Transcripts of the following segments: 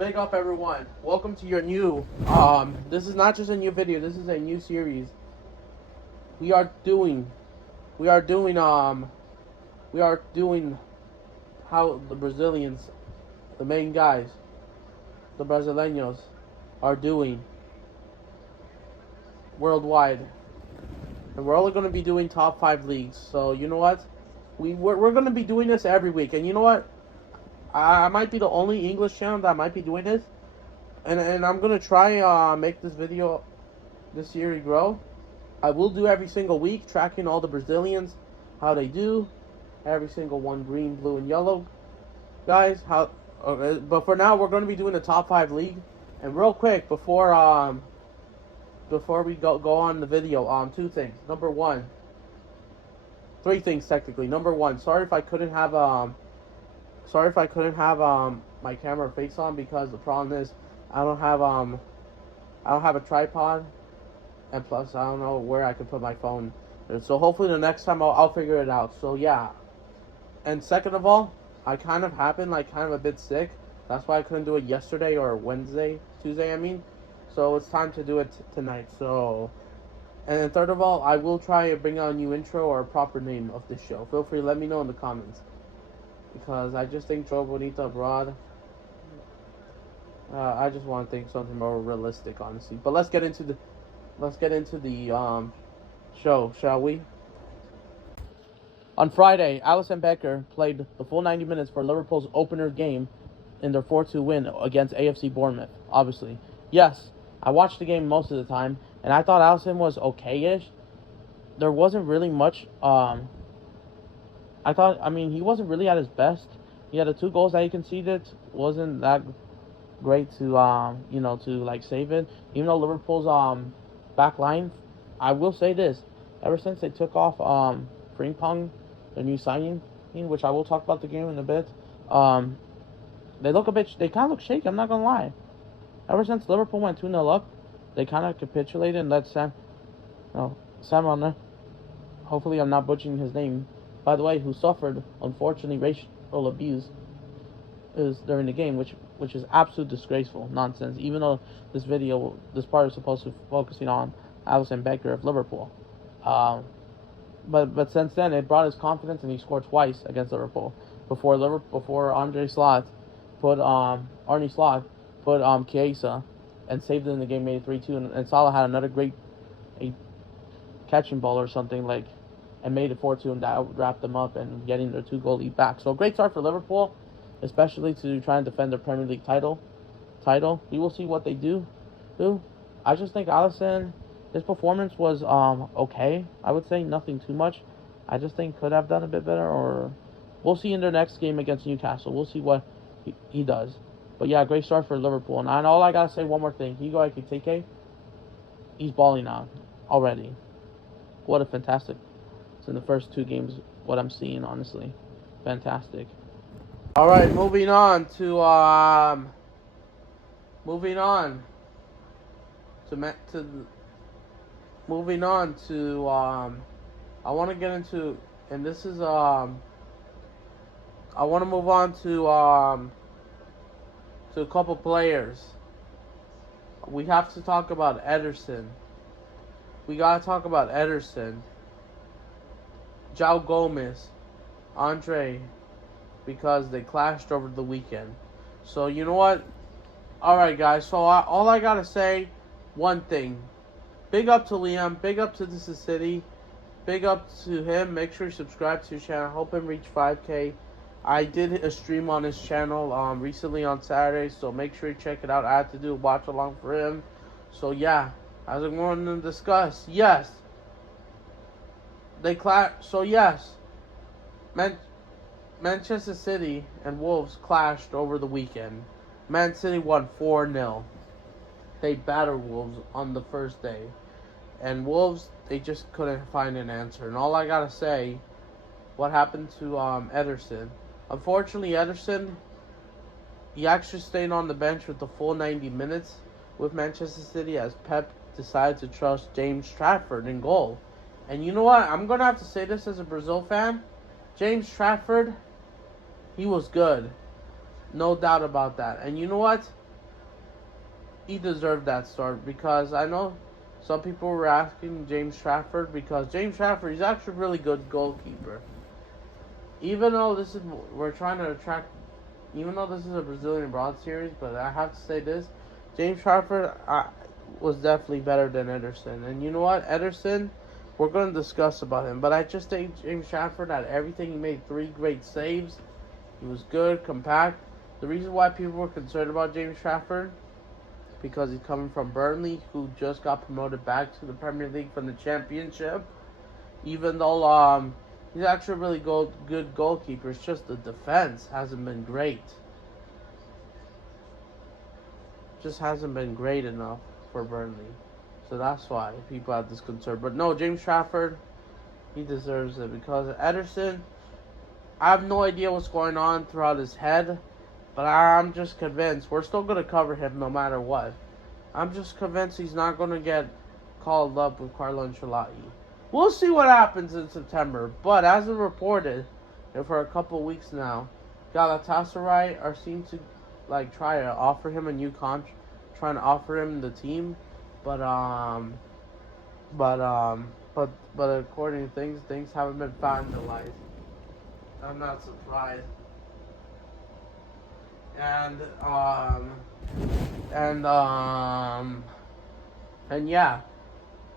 Big up everyone. Welcome to your new this is not just a new video, this is a new series. We are doing we are doing we are doing how the Brazilians, the main guys, the Brasileños are doing worldwide. And we're only going to be doing top 5 leagues. So, you know what? We're going to be doing this every week. And you know what? I might be the only English channel that might be doing this. And I'm going to try make this video, this series grow. I will do every single week, tracking all the Brazilians, how they do. Every single one, green, blue, and yellow. Guys, but for now, we're going to be doing the top 5 league. And real quick, before we go on the video, 2 things. Number 1, 3 things technically. Number 1, sorry if I couldn't have my camera face on, because the problem is I don't have a tripod, and plus I don't know where I can put my phone. So hopefully the next time I'll figure it out. So yeah. And second of all, I kind of a bit sick. That's why I couldn't do it yesterday or Tuesday I mean. So it's time to do it tonight. So, and then third of all, I will try to bring out a new intro or a proper name of this show. Feel free to let me know in the comments, because I just think Joe Bonita Abroad. I just want to think something more realistic, honestly. But let's get into the show, shall we? On Friday, Alisson Becker played the full 90 minutes for Liverpool's opener game in their 4-2 win against AFC Bournemouth. Obviously, yes, I watched the game most of the time, and I thought Alisson was okay-ish. There wasn't really much. He wasn't really at his best. He had the 2 goals that he conceded. Wasn't that great to save it. Even though Liverpool's back line, I will say this: ever since they took off Frimpong, their new signing, which I will talk about the game in a bit, they kind of look shaky. I'm not gonna lie. Ever since Liverpool went 2-0 up, they kind of capitulated and let Sam Runner, hopefully I'm not butchering his name, by the way, who suffered, unfortunately, racial abuse during the game, which is absolute disgraceful nonsense, even though this part is supposed to be focusing on Alisson Becker of Liverpool. But since then, it brought his confidence, and he scored twice against Liverpool before Arne Slot put Chiesa and saved it in the game, made it 3-2, and Salah had another great catching ball or something and made it 4-2, and that wrapped them up and getting their 2-goal lead back. So a great start for Liverpool, especially to try and defend their Premier League title. We will see what they do. I just think Alisson, his performance was okay. I would say nothing too much. I just think could have done a bit better, or we'll see in their next game against Newcastle. We'll see what he does. But yeah, great start for Liverpool. And all I gotta say, one more thing: Hugo Ekitike, he's balling out already. What a fantastic! It's in the first 2 games. What I'm seeing, honestly, fantastic. All right, moving on to I want to get into, and this is I want to move on to a couple players. We have to talk about Ederson. We gotta talk about Ederson, João Gomez, Andre, because they clashed over the weekend. So you know what? All right, guys. So all I gotta say, one thing: big up to Liam, big up to This Is City, big up to him. Make sure you subscribe to his channel. Help him reach 5K. I did a stream on his channel recently on Saturday, so make sure you check it out. I had to do a watch along for him. So yeah, as I'm going to discuss, yes, they clash. So yes, Manchester City and Wolves clashed over the weekend. Man City won 4-0. They battered Wolves on the first day. And Wolves, they just couldn't find an answer. And all I gotta say, what happened to Ederson? Unfortunately, Ederson, he actually stayed on the bench with the full 90 minutes with Manchester City, as Pep decided to trust James Trafford in goal. And you know what? I'm going to have to say this as a Brazil fan. James Trafford, he was good. No doubt about that. And you know what? he deserved that start because I know some people were asking James Trafford because James Trafford is actually a really good goalkeeper. Even though we're trying to attract, even though this is a Brazilian abroad series, but I have to say this, James Trafford was definitely better than Ederson. And you know what, Ederson, we're going to discuss about him, but I just think James Trafford had everything. He made 3 great saves. He was good, compact. The reason why people were concerned about James Trafford because he's coming from Burnley, who just got promoted back to the Premier League from the Championship. Even though he's actually a really good goalkeeper, it's just the defense hasn't been great. Just hasn't been great enough for Burnley. So that's why people have this concern. But no, James Trafford, he deserves it because Ederson, I have no idea what's going on throughout his head, but I'm just convinced we're still going to cover him no matter what. I'm just convinced he's not going to get called up with Carlo Ancelotti. We'll see what happens in September, but as it reported, and for a couple of weeks now, Galatasaray are seen to try to offer him a new contract, trying to offer him the team, but according to things haven't been finalized. I'm not surprised. And yeah.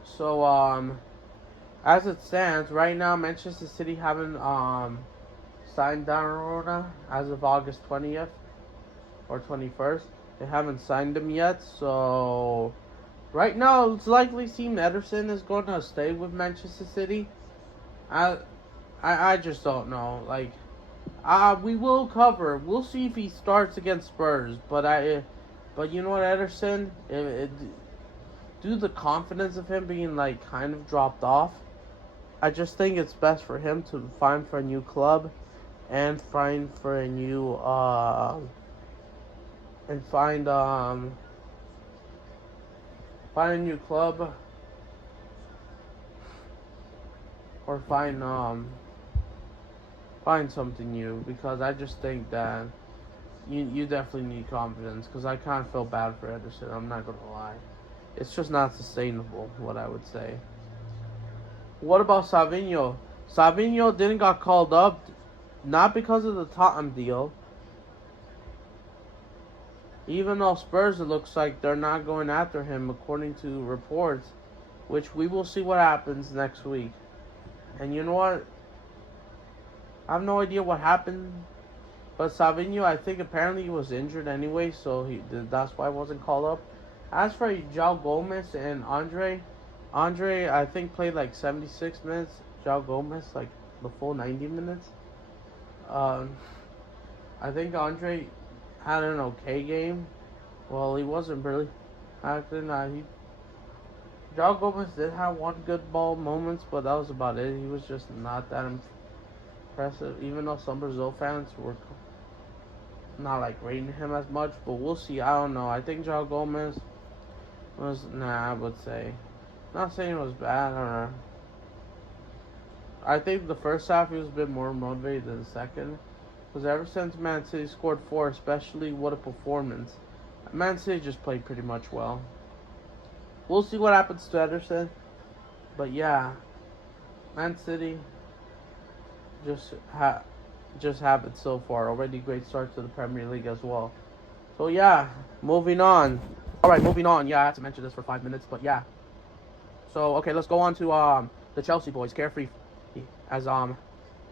So as it stands right now, Manchester City haven't signed Donnarumma as of August 20th or 21st. They haven't signed him yet. So right now, it's likely seems Ederson is going to stay with Manchester City. I just don't know. We will cover. We'll see if he starts against Spurs. But you know what, Ederson, due to the confidence of him being kind of dropped off, I just think it's best for him to find for a new club, and find for a new find a new club, or find something new, because I just think that you definitely need confidence, because I kind of feel bad for Ederson. I'm not gonna lie, it's just not sustainable. What I would say. What about Savinho? Savinho didn't got called up, not because of the Tottenham deal. Even though Spurs, it looks like they're not going after him according to reports, which we will see what happens next week. And you know what? I have no idea what happened, but Savinho, I think apparently he was injured anyway, so that's why he wasn't called up. As for João Gomez and Andre, I think played 76 minutes. João Gomez the full 90 minutes. I think Andre had an okay game. Well, he wasn't really acting. João Gomez did have one good ball moments, but that was about it. He was just not that impressive. Even though some Brazil fans were not rating him as much, but we'll see. I don't know. I think João Gomez was I would say. Not saying it was bad, or I think the first half he was a bit more motivated than the second. Because ever since Man City scored 4, especially, what a performance. Man City just played pretty much well. We'll see what happens to Ederson. But yeah, Man City just have it so far. Already great start to the Premier League as well. So yeah, moving on. Alright, moving on. Yeah, I had to mention this for 5 minutes, but yeah. So, okay, let's go on to the Chelsea boys. Carefree as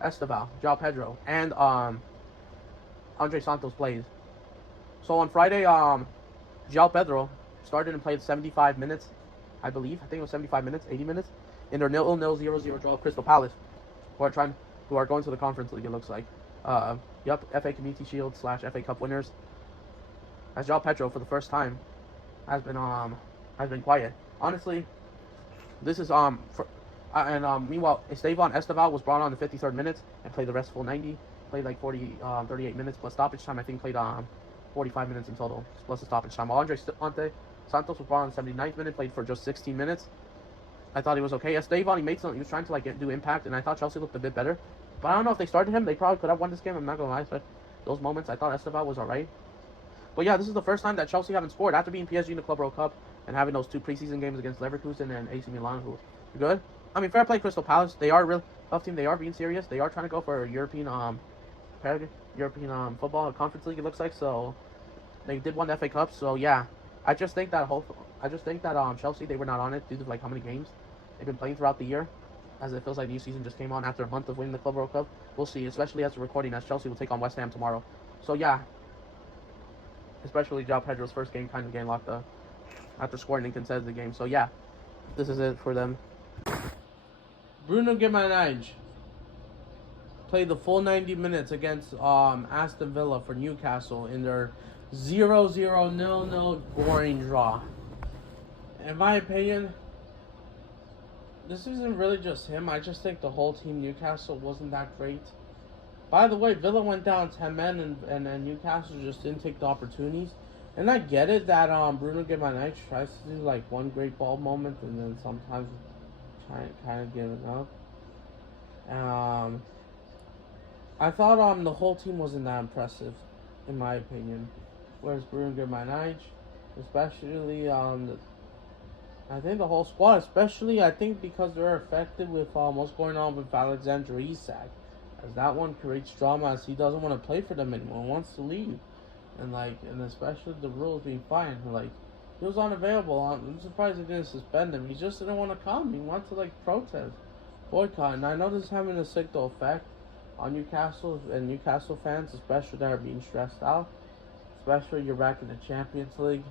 Esteval, João Pedro, and Andre Santos plays. So on Friday, João Pedro started and played 75 minutes, I believe. I think it was 75 minutes, 80 minutes, in their 0-0, 0-0 draw of Crystal Palace, who are going to the Conference League, it looks like. FA Community Shield / FA Cup winners. As João Pedro, for the first time, has been quiet. Honestly, this is meanwhile, Estevan Esteval was brought on the 53rd minutes and played the rest full 90. Played 38 minutes plus stoppage time. I think played 45 minutes in total plus the stoppage time. Andre Santos was brought on the 79th minute, played for just 16 minutes. I thought he was okay. Estevan, he made something. He was trying to do impact, and I thought Chelsea looked a bit better. But I don't know if they started him. They probably could have won this game. I'm not gonna lie. But those moments, I thought Estevan was alright. But yeah, this is the first time that Chelsea haven't scored after beating PSG in the Club World Cup and having those 2 preseason games against Leverkusen and AC Milan, who are good. I mean, fair play, Crystal Palace. They are a real tough team. They are being serious. They are trying to go for European football Conference League. It looks like so. They did win the FA Cup. So yeah, I just think that Chelsea, they were not on it due to like how many games they've been playing throughout the year, as it feels like the new season just came on after a month of winning the Club World Cup. We'll see, especially as the recording, as Chelsea will take on West Ham tomorrow. So yeah, especially João Pedro's first game kind of getting locked up after scoring in the game. So yeah, this is it for them. Bruno Guimaraes played the full 90 minutes against Aston Villa for Newcastle in their 0-0 0-0 boring draw. In my opinion, this isn't really just him. I just think the whole team Newcastle wasn't that great. By the way, Villa went down 10 men and Newcastle just didn't take the opportunities. And I get it that Bruno Guimaraes tries to do like one great ball moment and then sometimes kind of giving up. I thought the whole team wasn't that impressive, in my opinion. Whereas Bruno Guimaraes, especially I think the whole squad, especially I think because they're affected with what's going on with Alexander Isak, as that one creates drama as he doesn't want to play for them anymore, wants to leave, and especially the rules being fine. Like he was unavailable. I'm surprised they didn't suspend him. He just didn't want to come. He wanted to like protest, boycott, and I know this is having a signal effect on Newcastle and Newcastle fans, especially that are being stressed out. Especially you're back in the Champions League.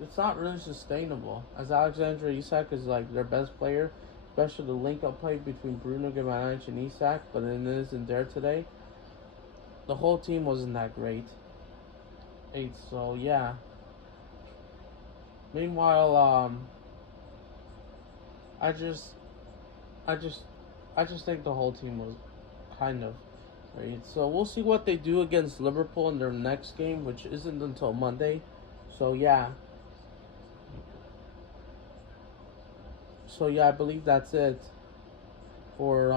It's not really sustainable. As Alexander Isak is like their best player, especially the link-up play between Bruno Guimaraes and Isak, but it isn't there today. The whole team wasn't that great. So yeah. Meanwhile, I just think the whole team was kind of great. So we'll see what they do against Liverpool in their next game, which isn't until Monday. So yeah. I believe that's it for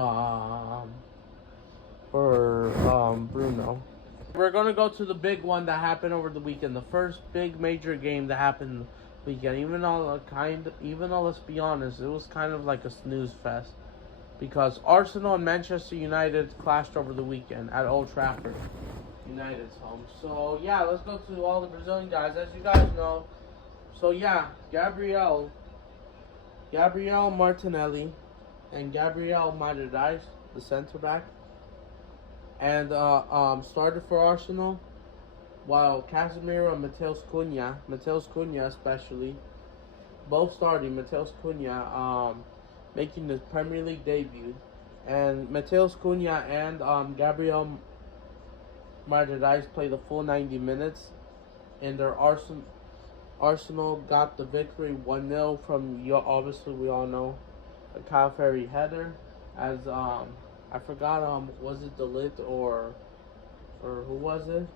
Bruno. We're gonna go to the big one that happened over the weekend. The first big major game that happened weekend. Even though let's be honest, it was kind of like a snooze fest because Arsenal and Manchester United clashed over the weekend at Old Trafford, United's home. So yeah, let's go to all the Brazilian guys. As you guys know, so yeah, Gabriel Martinelli and Gabriel Magalhaes, the center back, and started for Arsenal, while Casemiro and Mateus Cunha especially, both starting. Mateus Cunha making his Premier League debut, and Mateus Cunha and Gabriel Magalhaes played the full 90 minutes, and their Arsenal got the victory 1-0 from, obviously we all know, a Kyle Ferry header, as I forgot was it De Ligt or who was it,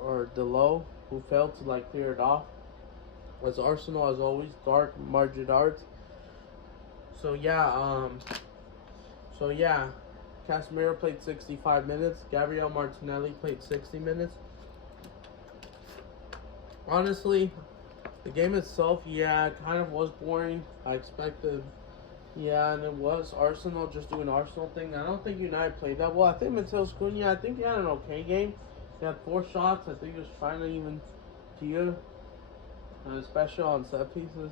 or Delo, who failed to like clear it off. As Arsenal, as always, dark margin art. So yeah, Casemiro played 65 minutes. Gabriel Martinelli played 60 minutes. Honestly, the game itself, yeah, it kind of was boring. I expected, yeah, and it was Arsenal just doing Arsenal thing. I don't think United played that well. I think Mateus Cunha, I think he had an okay game. He had 4 shots. I think he was trying to even tear, and especially on set pieces,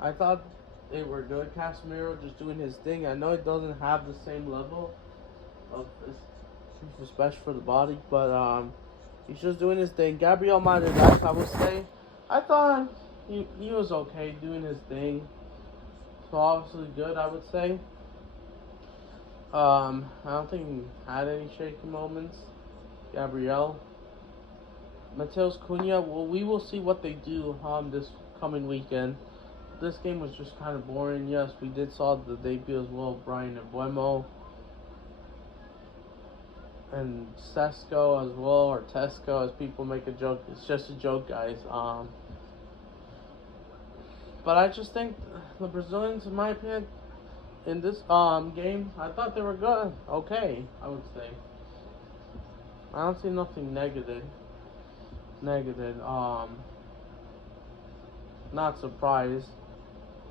I thought they were good. Casemiro just doing his thing. I know it doesn't have the same level of respect for the body, but he's just doing his thing. Gabriel Magalhaes, I would say, I thought he was okay doing his thing. So obviously good, I would say. I don't think he had any shaky moments. Gabriel. Mateus Cunha, well, we will see what they do this coming weekend. This game was just kind of boring. Yes, we did saw the debut as well, Brian Mbeumo and Sesko as well, or Tesco as people make a joke. It's just a joke, guys. But I just think the Brazilians, in my opinion, in this game, I thought they were good. Okay, I would say. I don't see nothing negative. Negative. Not surprised.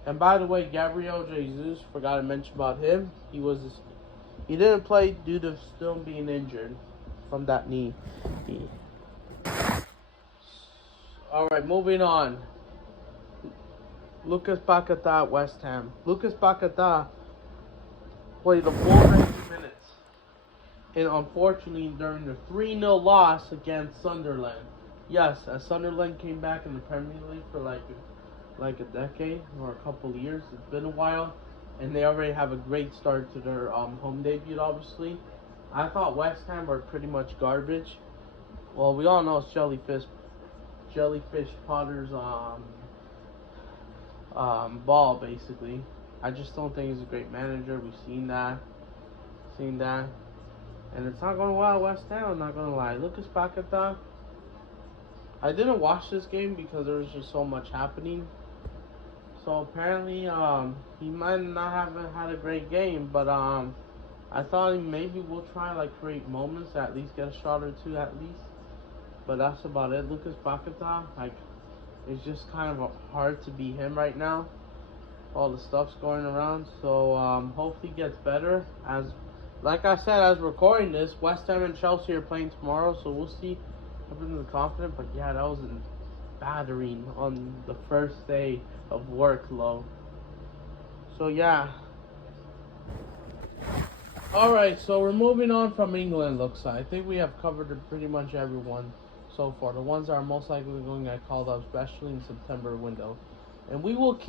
And by the way, Gabriel Jesus, forgot to mention about him. He didn't play due to still being injured from that knee. All right, moving on. Lucas Paquetá at West Ham. Lucas Paquetá played the full 90 minutes. And unfortunately, during the 3-0 loss against Sunderland. Yes, as Sunderland came back in the Premier League for like a decade or a couple of years. It's been a while. And they already have a great start to their home debut, obviously. I thought West Ham were pretty much garbage. Well, we all know it's Jellyfish Potter's ball, basically. I just don't think he's a great manager. We've seen that. And it's not going well at West Ham, I'm not going to lie. Lucas Paquetá, I didn't watch this game because there was just so much happening. So apparently, he might not have had a great game, but I thought maybe we'll try like create moments, at least get a shot or two at least. But that's about it. Lucas Paquetá, like, it's just kind of hard to be him right now. All the stuff's going around, so hopefully he gets better. Like I said, as recording this, West Ham and Chelsea are playing tomorrow, so we'll see. I've been confident, but yeah, that was a battering on the first day of workload. So yeah. Alright, so we're moving on from England, looks like. I think we have covered pretty much everyone so far. The ones that are most likely going to get called up, especially in September window. And we will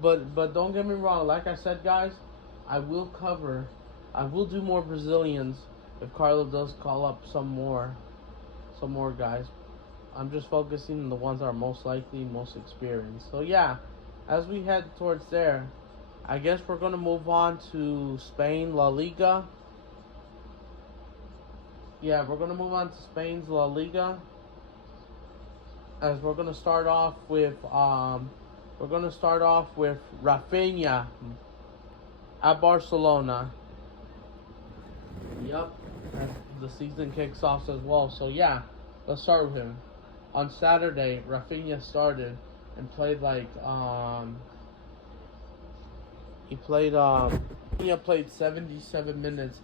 but don't get me wrong, like I said, guys, I will do more Brazilians if Carlo does call up some more guys. I'm just focusing on the ones that are most likely, most experienced. So yeah, as we head towards there, I guess we're going to move on to Spain, La Liga. Yeah, we're going to move on to Spain's La Liga. As we're going to start off with Rafinha at Barcelona. Yup, the season kicks off as well. So yeah, let's start with him. On Saturday, Rafinha started and played Rafinha played 77 minutes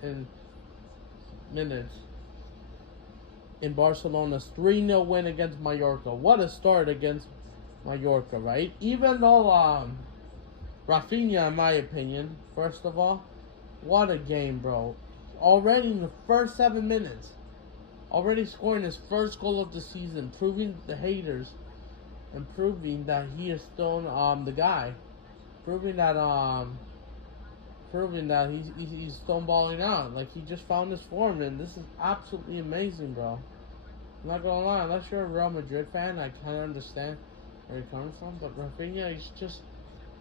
in Barcelona's 3-0 win against Mallorca. What a start against Mallorca, right? Even though Rafinha, in my opinion, first of all, what a game, bro. Already in the first 7 minutes, already scoring his first goal of the season, proving the haters and proving that he is still the guy. Proving that he's stoneballing out. Like, he just found his form, and this is absolutely amazing, bro. I'm not gonna lie, unless you're a Real Madrid fan, I kind of understand where you're coming from. But Rafinha, he's just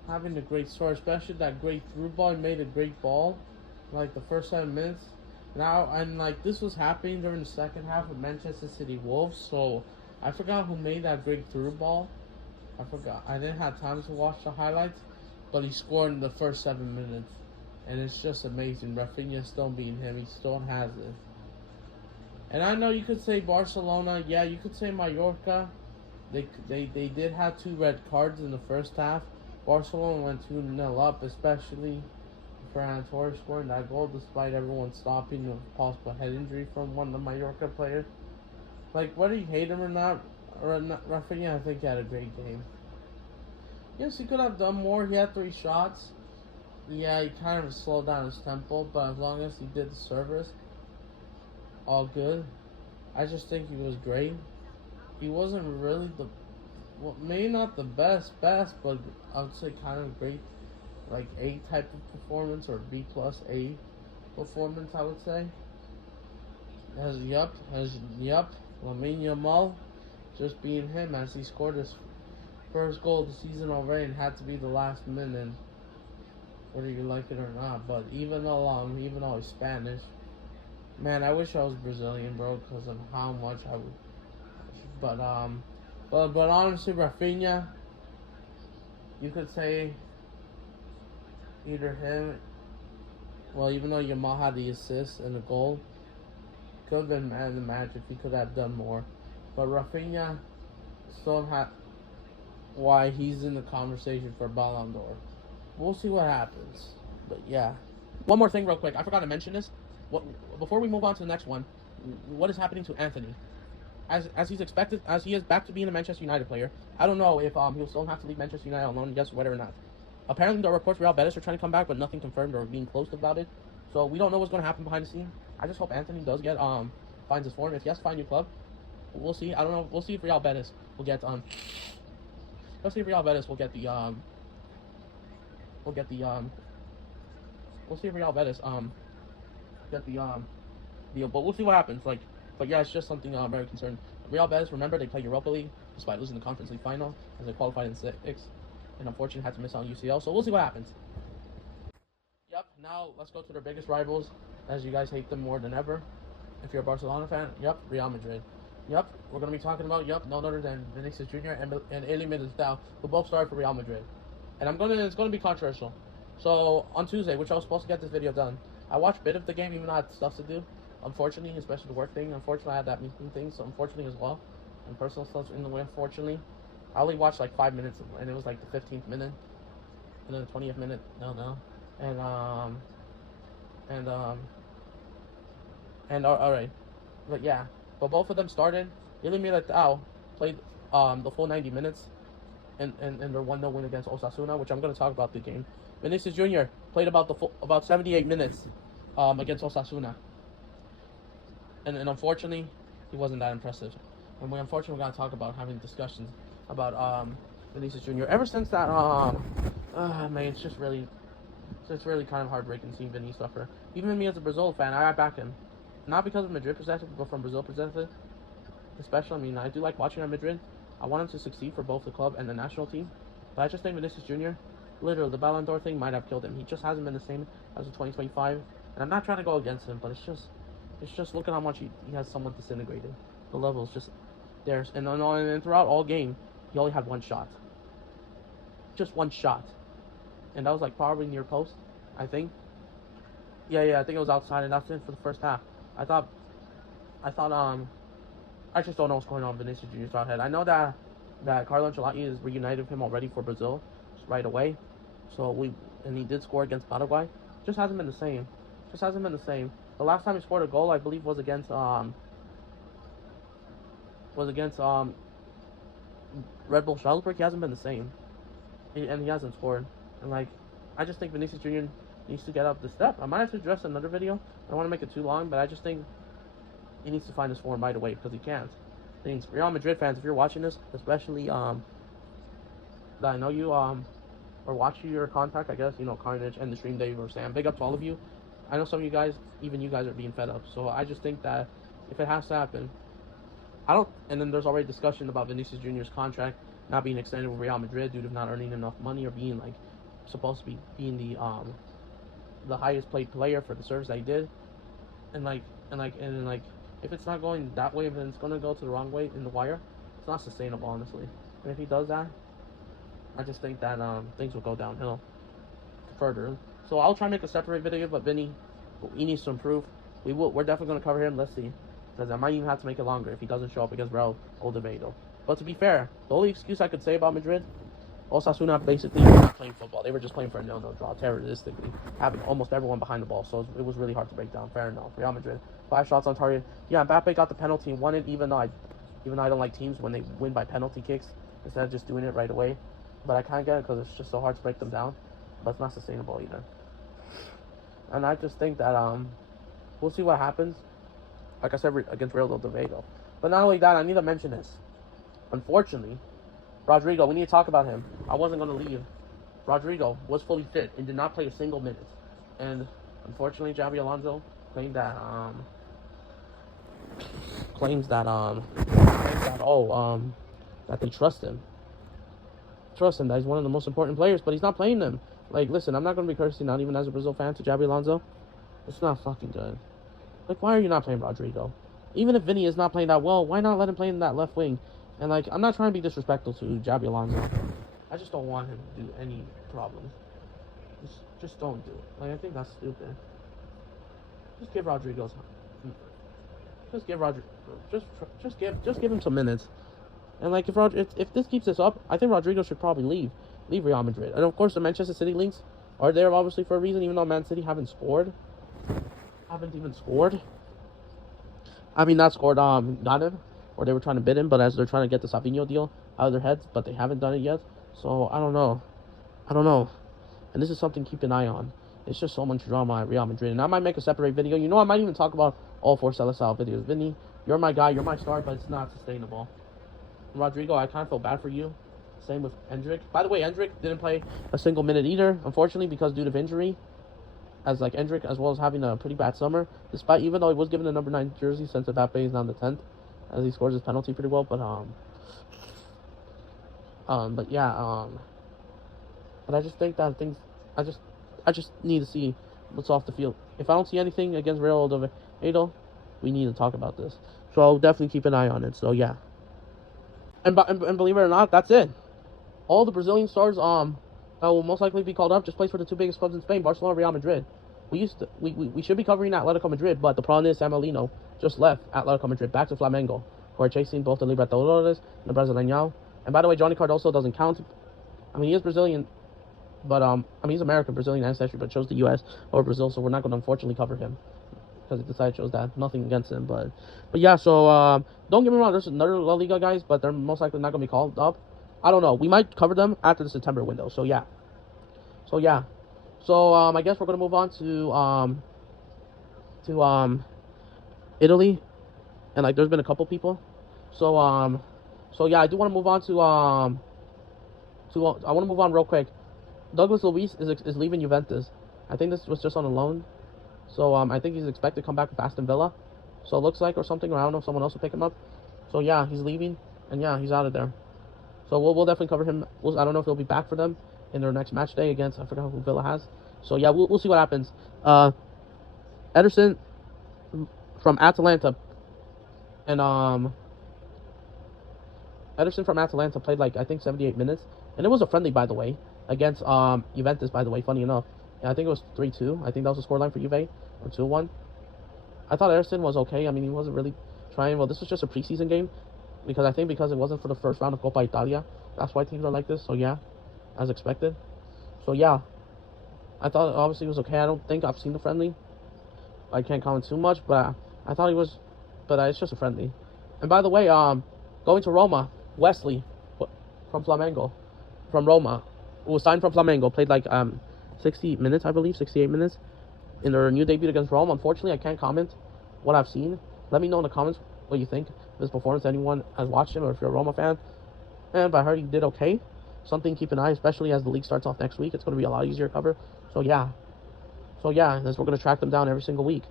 having a great start, especially that great through ball. He made a great ball, like the first 7 minutes. This was happening during the second half of Manchester City Wolves. So I forgot who made that great through ball. I forgot. I didn't have time to watch the highlights, but he scored in the first 7 minutes. And it's just amazing. Rafinha still beating him. He still has it. And I know you could say Barcelona. Yeah, you could say Mallorca. They did have 2 red cards in the first half. Barcelona went 2-0 up, especially Ferran Torres scoring that goal despite everyone stopping a possible head injury from one of the Mallorca players. Like, whether you hate him or not, Rafinha, I think he had a great game. Yes, he could have done more. He had 3 shots. Yeah, he kind of slowed down his tempo, but as long as he did the service, all good. I just think he was great. He wasn't really maybe not the best, but I would say kind of great, like A type of performance or B plus A performance, I would say. Lamine Yamal, just being him as he scored his first goal of the season already and had to be the last minute, whether you like it or not. But even though he's Spanish, man, I wish I was Brazilian, bro, because of how much I would. But honestly, Rafinha, you could say either him. Well, even though Yamal had the assist and the goal, could have been man of the match if he could have done more. But Rafinha still had why he's in the conversation for Ballon d'Or. We'll see what happens. But yeah. One more thing real quick. I forgot to mention this. Before we move on to the next one, what is happening to Anthony? As he's expected, as he is back to being a Manchester United player. I don't know if he'll still have to leave Manchester United alone, yes, whether or not. Apparently, the reports Real Betis are trying to come back, but nothing confirmed or being close about it. So we don't know what's going to happen behind the scenes. I just hope Anthony does get finds his form. If he has to find a new club, we'll see. I don't know. We'll see if Real Betis will get Let's see if Real Betis will get the we'll see if Real Betis get the deal. But we'll see what happens. But yeah, it's just something I'm very concerned. Real Betis, remember, they played Europa League despite losing the Conference League final as they qualified in 6, and unfortunately had to miss out on UCL. So we'll see what happens. Yep. Now let's go to their biggest rivals, as you guys hate them more than ever. If you're a Barcelona fan, yep, Real Madrid. Yep, we're gonna be talking about no other than Vinicius Jr. and Elie Militao, who both started for Real Madrid. And it's gonna be controversial. So on Tuesday, which I was supposed to get this video done, I watched a bit of the game, even though I had stuff to do. Unfortunately, especially the work thing. Unfortunately, I had that meeting thing, so unfortunately as well. And personal stuff in the way, unfortunately. I only watched like 5 minutes, and it was like the 15th minute, and then the 20th minute. No. And all right, but yeah. But both of them started. Elie Militao played the full 90 minutes, and their 1-0 win against Osasuna, which I'm going to talk about the game. Vinicius Jr. played about 78 minutes against Osasuna. And unfortunately, he wasn't that impressive. And we unfortunately got to talk about having discussions about Vinicius Jr. Ever since that, man, it's really kind of heartbreaking seeing Vinny suffer. Even me as a Brazil fan, I back him. Not because of Madrid perspective, but from Brazil perspective. Especially, I mean, I do like watching Real Madrid. I want him to succeed for both the club and the national team. But I just think Vinicius Jr., literally, the Ballon d'Or thing might have killed him. He just hasn't been the same as in 2025. And I'm not trying to go against him, but it's just look at how much he has somewhat disintegrated. The level is just there. And throughout all game, he only had one shot. Just one shot. And that was like probably near post, I think. Yeah, I think it was outside, and that's it for the first half. I thought, I just don't know what's going on with Vinicius Jr.'s head. I know that Carlo Ancelotti is reunited with him already for Brazil right away. And he did score against Paraguay. Just hasn't been the same. The last time he scored a goal, I believe, was against Red Bull Salzburg. He hasn't been the same, and he hasn't scored. And I just think Vinicius Jr. needs to get up the step. I might have to address another video. I don't want to make it too long, but I just think he needs to find his form right away because he can't. Things Real Madrid fans, if you're watching this, especially that I know you or watch your contact, I guess, Carnage and the Stream Dave or Sam. Big up to all of you. I know some of you guys, even you guys, are being fed up. So I just think that if it has to happen, and then there's already discussion about Vinicius Jr.'s contract not being extended with Real Madrid due to not earning enough money or being supposed to be being the highest paid player for the service that he did, and if it's not going that way, then it's gonna go to the wrong way in the wire. It's not sustainable, honestly. And if he does that, I just think that things will go downhill further. So I'll try and make a separate video, but Vinny, he needs to improve. We're definitely gonna cover him. Let's see, because I might even have to make it longer if he doesn't show up against Real Oviedo. But to be fair, the only excuse I could say about Madrid, Osasuna basically were not playing football. They were just playing for a 0-0 draw, terroristically, having almost everyone behind the ball. So it was really hard to break down. Fair enough. Real Madrid, 5 shots on target. Yeah, Mbappe got the penalty and won it, even though I don't like teams when they win by penalty kicks instead of just doing it right away. But I can't get it because it's just so hard to break them down. But it's not sustainable either. And I just think that we'll see what happens. Like I said, against Real Oviedo. But not only that, I need to mention this. Unfortunately, Rodrigo, we need to talk about him. I wasn't going to leave. Rodrigo was fully fit and did not play a single minute. And unfortunately, Xabi Alonso claims that they trust him. That he's one of the most important players, but he's not playing them. Listen, I'm not going to be cursing, not even as a Brazil fan, to Xabi Alonso. It's not fucking good. Why are you not playing Rodrigo? Even if Vinny is not playing that well, why not let him play in that left wing? And I'm not trying to be disrespectful to Xabi Alonso. I just don't want him to do any problems. Just don't do it. Like, I think that's stupid. Just give Rodrigo just give Roger just give him some minutes. And like if this keeps this up, I think Rodrigo should probably leave Real Madrid. And of course the Manchester City links are there obviously for a reason, even though Man City haven't even scored. I mean not scored got him, or they were trying to bid him, but as they're trying to get the Savinho deal out of their heads, but they haven't done it yet. So I don't know. And this is something to keep an eye on. It's just so much drama at Real Madrid. And I might make a separate video. You know, I might even talk about all 4 Seleção videos. Vinny, you're my guy. You're my star, but it's not sustainable. Rodrigo, I kind of feel bad for you. Same with Endrick. By the way, Endrick didn't play a single minute either, unfortunately, because due to injury. As like Endrick, as well as having a pretty bad summer. Despite, even though he was given the number 9 jersey since Mbappe is now the 10th. As he scores his penalty pretty well. But I just think that I just need to see what's off the field. If I don't see anything against Real Oviedo, we need to talk about this. So I'll definitely keep an eye on it. So yeah. And believe it or not, that's it. All the Brazilian stars that will most likely be called up just plays for the 2 biggest clubs in Spain, Barcelona and Real Madrid. We should be covering Atletico Madrid, but the problem is Sam Molino just left Atletico Madrid back to Flamengo, who are chasing both the Libertadores and the Brasileirão. And by the way, Johnny Cardoso doesn't count. I mean, he is Brazilian, but I mean, he's American, Brazilian ancestry, but chose the U.S. over Brazil, so we're not going to unfortunately cover him because he decided to chose that. Nothing against him, but yeah. So don't get me wrong, there's another La Liga guys, but they're most likely not going to be called up. I don't know. We might cover them after the September window. So yeah. So I guess we're going to move on to Italy, and like there's been a couple people. So yeah, I do want to move on to I want to move on real quick. Douglas Luiz is leaving Juventus. I think this was just on a loan. So I think he's expected to come back with Aston Villa. So it looks like, or something, or I don't know if someone else will pick him up. So yeah, he's leaving, and yeah, he's out of there. So we'll definitely cover him. I don't know if he'll be back for them in their next match day against, I forgot who Villa has. So yeah, we'll see what happens. Ederson from Atalanta, and Ederson from Atalanta played like I think 78 minutes, and it was a friendly, by the way, against Juventus, by the way. Funny enough, yeah, I think it was 3-2. I think that was the scoreline for Juve, or 2-1. I thought Ederson was okay. I mean, he wasn't really trying. Well, this was just a preseason game, because it wasn't for the first round of Coppa Italia. That's why teams are like this. So yeah, as expected. So yeah, I thought obviously it was okay. I don't think I've seen the friendly. I can't comment too much, but I thought he was. But it's just a friendly. And by the way, going to Roma, Wesley from Flamengo, from Roma, who was signed from Flamengo, played like 60 minutes, I believe, 68 minutes in their new debut against Rome. Unfortunately, I can't comment what I've seen. Let me know in the comments what you think of his performance. Anyone has watched him, or if you're a Roma fan. And I heard he did okay. Something to keep an eye, especially as the league starts off next week. It's going to be a lot easier to cover. So yeah, as we're going to track them down every single week.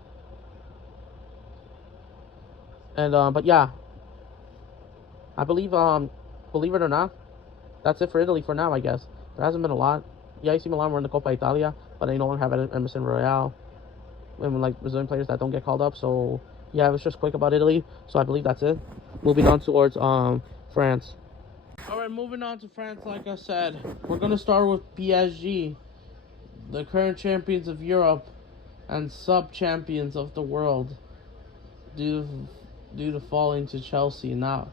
And but yeah, I believe believe it or not, that's it for Italy for now. I guess there hasn't been a lot. Yeah, AC Milan were in the Coppa Italia, but they no longer have Emerson Royale, and like Brazilian players that don't get called up. So yeah, it was just quick about Italy. So I believe that's it. Moving on towards France. All right, moving on to France. Like I said, we're gonna start with PSG, the current champions of Europe and sub-champions of the world, due to falling to Chelsea not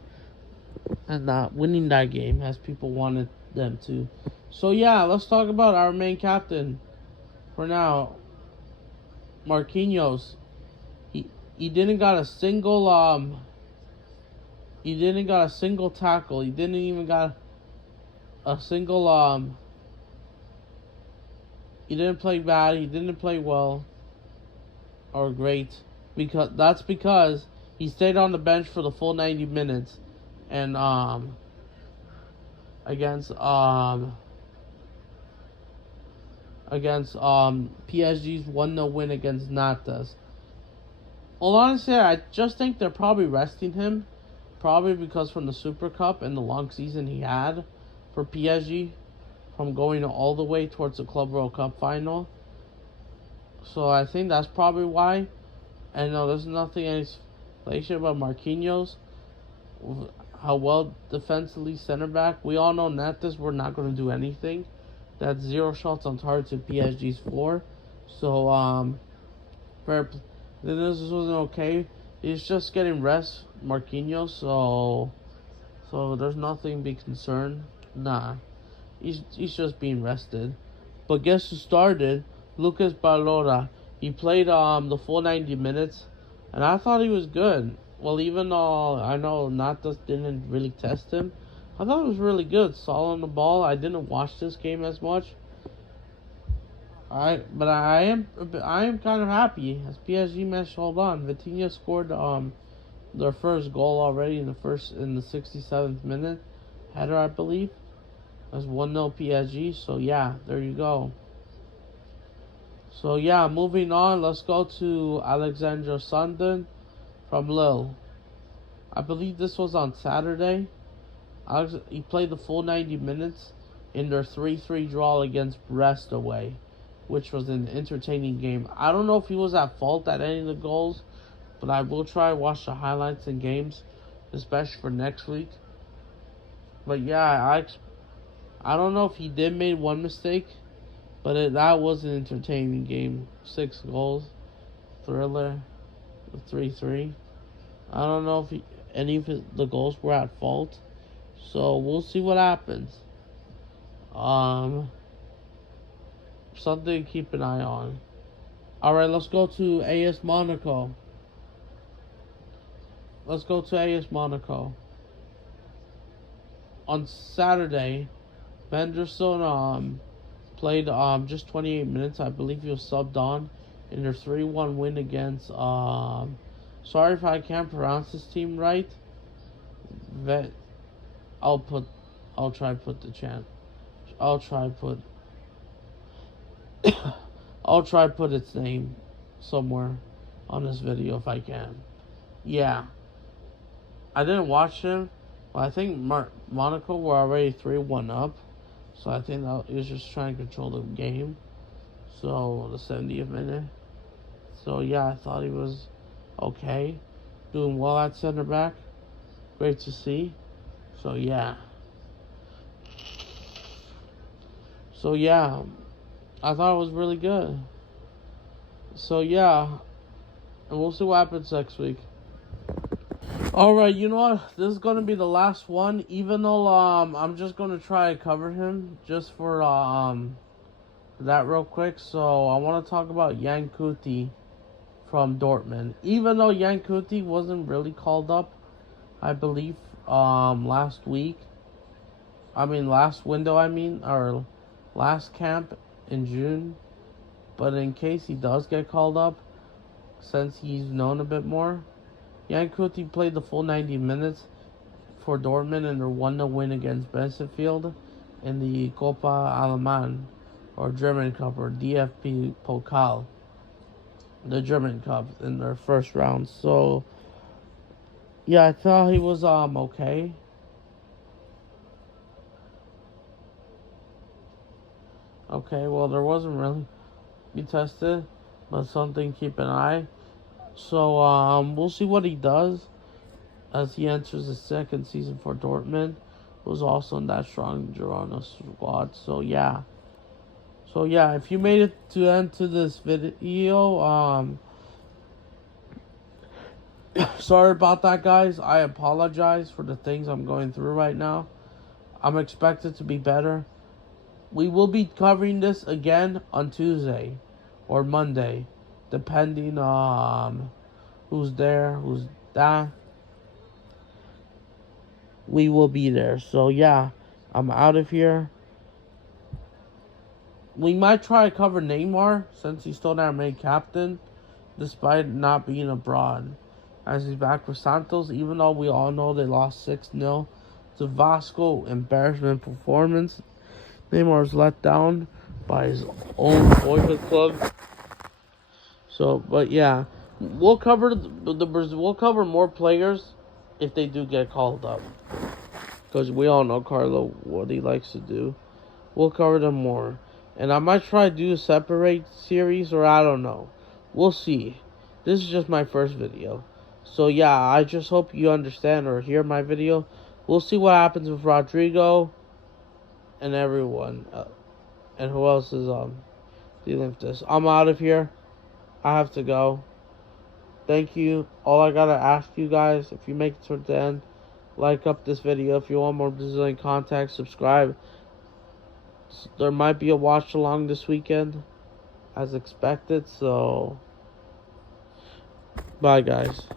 winning that game as people wanted them to. So yeah, let's talk about our main captain for now, Marquinhos. He didn't got a single tackle. He didn't even got a single he didn't play bad. He didn't play well or great, because he stayed on the bench for the full 90 minutes and against PSG's 1-0 win against Nantes. Well, honestly, I just think they're probably resting him, probably because from the Super Cup and the long season he had for PSG, from going all the way towards the Club World Cup final. So I think that's probably why. And no, there's nothing any speculation about Marquinhos, how well defensively center back. We all know Nantes were not going to do anything. That's 0 shots on target to PSG's 4. So, fair play. This wasn't okay. He's just getting rest, Marquinhos, so there's nothing to be concerned. Nah, he's just being rested. But guess who started? Lucas Barlora. He played the full 90 minutes, and I thought he was good. Well, even though I know Natas didn't really test him, I thought it was really good. Solid on the ball. I didn't watch this game as much. But I am kind of happy as PSG managed to hold on. Vitinha scored their first goal already in the 67th minute, header I believe. That's 1-0 PSG. So yeah, there you go. So yeah, moving on. Let's go to Alexandre Sandin from Lille. I believe this was on Saturday. He played the full 90 minutes in their 3-3 draw against Brest away, which was an entertaining game. I don't know if he was at fault at any of the goals, but I will try to watch the highlights and games, especially for next week. But yeah, I don't know if he did make one mistake, but that was an entertaining game. 6 goals, thriller, 3-3. I don't know if any of the goals were at fault, so we'll see what happens. Something to keep an eye on. Alright, let's go to AS Monaco. On Saturday, Benderson played just 28 minutes. I believe he was subbed on in their 3-1 win against sorry if I can't pronounce this team right. I'll try to put the chant. I'll try to put its name somewhere on this video if I can. Yeah. I didn't watch him, but I think Monaco were already 3-1 up. So I think that he was just trying to control the game. So the 70th minute. So yeah, I thought he was okay. Doing well at center back. Great to see. So yeah. I thought it was really good. So yeah, and we'll see what happens next week. Alright, you know what? This is gonna be the last one, even though I'm just gonna try to cover him just for that real quick. So I wanna talk about Yan Kuti from Dortmund. Even though Yan Kuti wasn't really called up, I believe last camp in June. But in case he does get called up, since he's known a bit more, Yan Kuti played the full 90 minutes for Dortmund in their 1-0 win against Benfield in the Copa Alemann, or German Cup, or DFB Pokal, the German Cup, in their first round. So yeah, I thought he was okay. Okay, well, there wasn't really be tested, but something to keep an eye. So we'll see what he does as he enters the second season for Dortmund. Was also in that strong Girona squad. So yeah, if you made it to the end to this video, sorry about that, guys. I apologize for the things I'm going through right now. I'm expected to be better. We will be covering this again on Tuesday or Monday, depending on who's there, who's that. We will be there. So yeah, I'm out of here. We might try to cover Neymar since he's still our main captain, despite not being abroad, as he's back for Santos. Even though we all know they lost 6-0 to Vasco, embarrassment performance. Neymar was let down by his own boyhood club. So, but yeah, we'll cover we'll cover more players if they do get called up, because we all know Carlo what he likes to do. We'll cover them more, and I might try to do a separate series, or I don't know. We'll see. This is just my first video, so yeah, I just hope you understand or hear my video. We'll see what happens with Rodrigo and everyone. And who else is dealing with this? I'm out of here. I have to go. Thank you. All I gotta ask you guys, if you make it towards the end, like up this video. If you want more Brazilian content, subscribe. There might be a watch along this weekend, as expected. So, bye guys.